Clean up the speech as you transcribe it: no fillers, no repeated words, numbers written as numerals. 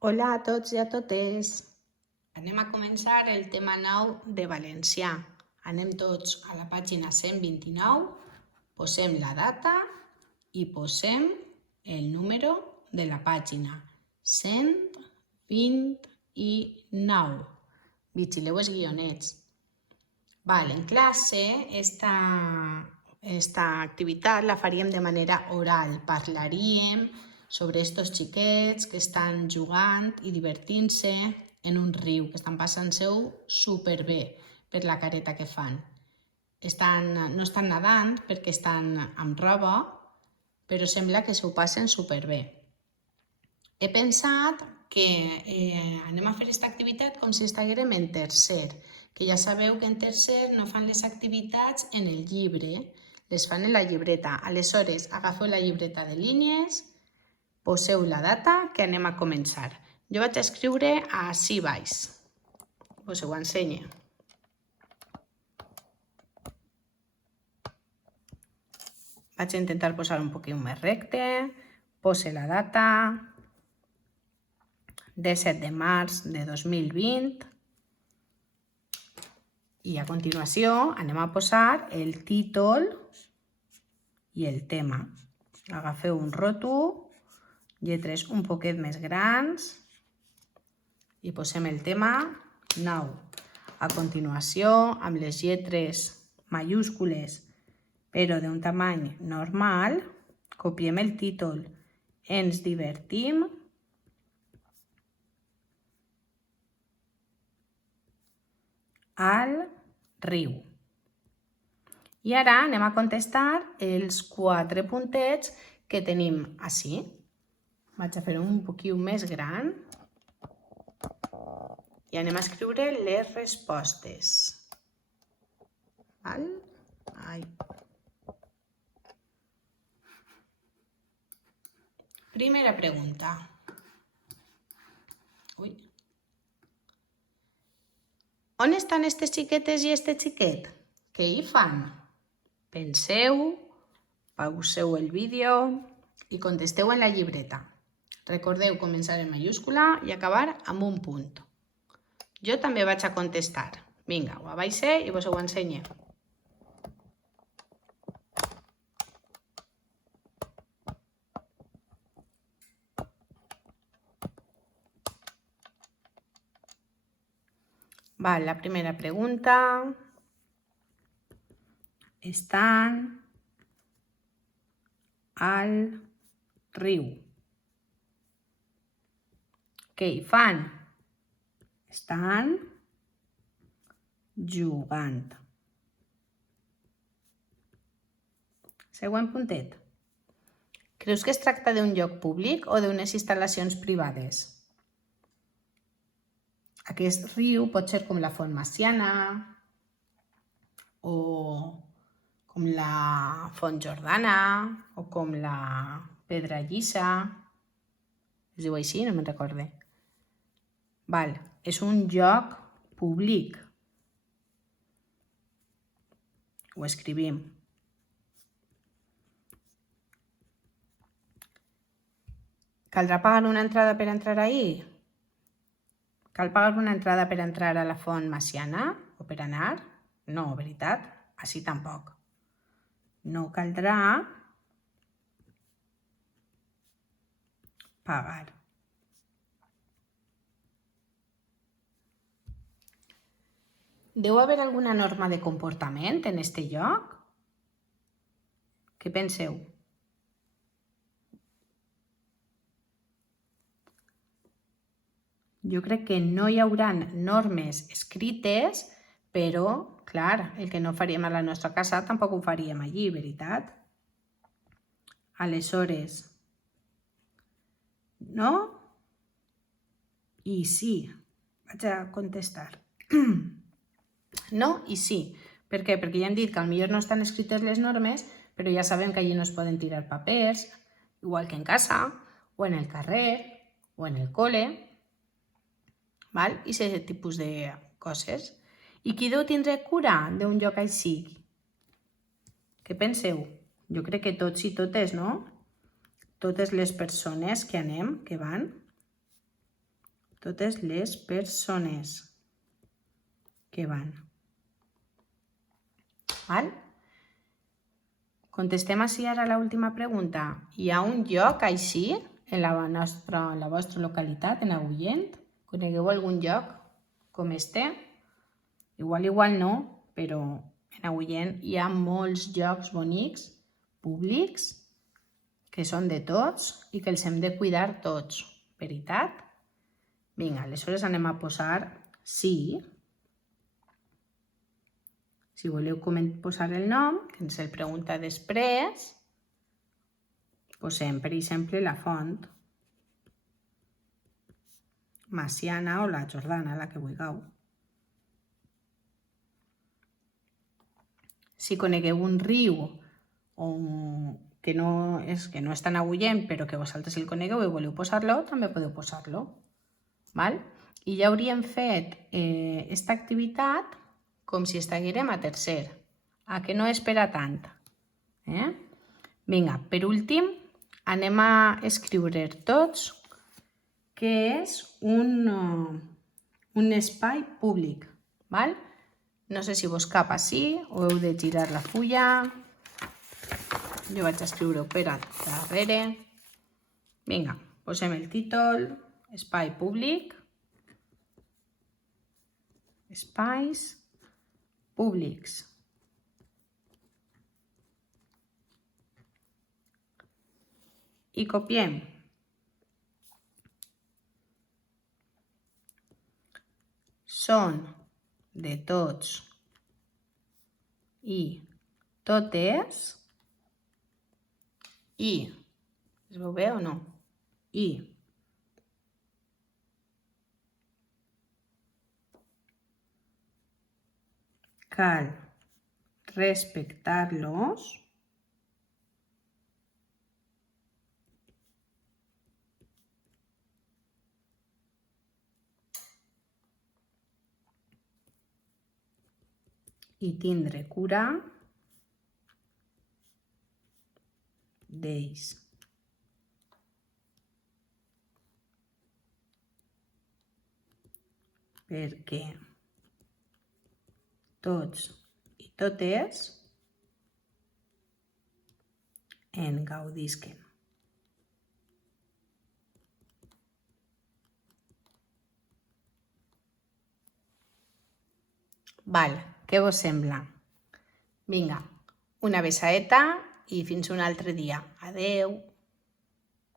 Hola a tots i a totes. Anem a començar el tema 9 de valencià. Anem tots a la pàgina 129, posem la data i posem el número de la pàgina. 129. Vigileu els guionets. En classe, esta activitat la faríem de manera oral. Parlaríem sobre estos xiquets que estan jugant i divertint-se en un riu, que estan passant-se-ho superbé per la careta que fan. No estan nedant perquè estan amb roba, però sembla que s'ho passen superbé. He pensat que anem a fer aquesta activitat com si estiguérem en tercer, que ja sabeu que en tercer no fan les activitats en el llibre, les fan en la llibreta. Aleshores, agafeu la llibreta de línies, poseu la data que anem a començar. Jo vaig escriure així baix. Us ho ensenyo. Vaig intentar posar un poquet més recte, pose la data, 17 de març de 2020 i a continuació anem a posar el títol i el tema. Agafeu un ròtol, lletres un poquet més grans i posem el tema 9. A continuació, amb les lletres majúscules però d'un tamany normal, copiem el títol. Ens divertim al riu. I ara anem a contestar els 4 puntets que tenim així. Vaig a fer un poquit més gran i anem a escriure les respostes. Primera pregunta. On estan aquestes xiquetes i este xiquet? Què hi fan? Penseu, pauseu el vídeo i contesteu en la llibreta. Recordeu començar en mayúscula i acabar amb un punt. Jo també vaig a contestar. Vinga, ho abaixé i vos ho ensenyo. La primera pregunta. Estan al riu. Què hi fan? Estan jugant. Següent puntet. Creus que es tracta d'un lloc públic o d'unes instal·lacions privades? Aquest riu pot ser com la Font Maciana o com la Font Jordana o com la Pedra Llisa. Es diu així? No me'n recorde. És un lloc públic. Ho escrivim. Caldrà pagar una entrada per entrar ahí? Cal pagar una entrada per entrar a la Font Maciana o per anar? No, veritat? Així tampoc. No caldrà pagar. Deu haver alguna norma de comportament en este lloc? Què penseu? Jo crec que no hi haurà normes escrites, però, clar, el que no faríem a la nostra casa tampoc ho faríem allí, veritat? Aleshores, no? I sí. Vaig a contestar. No i sí. Per què? Perquè ja hem dit que potser no estan escrites les normes, però ja sabem que allí no es poden tirar papers, igual que en casa, o en el carrer, o en el cole. I aquest tipus de coses. I qui deu tindre cura d'un lloc així? Què penseu? Jo crec que tots i totes, no? Totes les persones que anem, que van. totes les persones que van. Val? Contestem així ara l'última pregunta. Hi ha un lloc així en la vostra localitat, en Agullent? Conegueu algun lloc com este? Igual no, però en Agullent hi ha molts llocs bonics, públics, que són de tots i que els hem de cuidar tots. Veritat? Vinga, aleshores anem a posar sí. Si voleu posar el nom, que ens el pregunta després, posem, per exemple, la font Maciana o la Jordana, la que vulgueu. Si conegueu un riu que no és tan Agullent, però que vosaltres el conegueu i voleu posar-lo, també podeu posar-lo. I ja hauríem fet aquesta activitat com si estiguérem a tercer, a que no és per a tant. Vinga, per últim, anem a escriure tots què és un espai públic. No sé si vos cap així o heu de girar la fulla. Jo vaig escriure-ho per a darrere. Vinga, posem el títol, espai públic, espais públics. I copiem. Són de tots i totes i, es veu bé o no? I cal respectar-los i tindre cura d'ells. Perquè tots i totes en gaudisquen. Què vos sembla? Vinga, una besaeta i fins un altre dia. Adeu!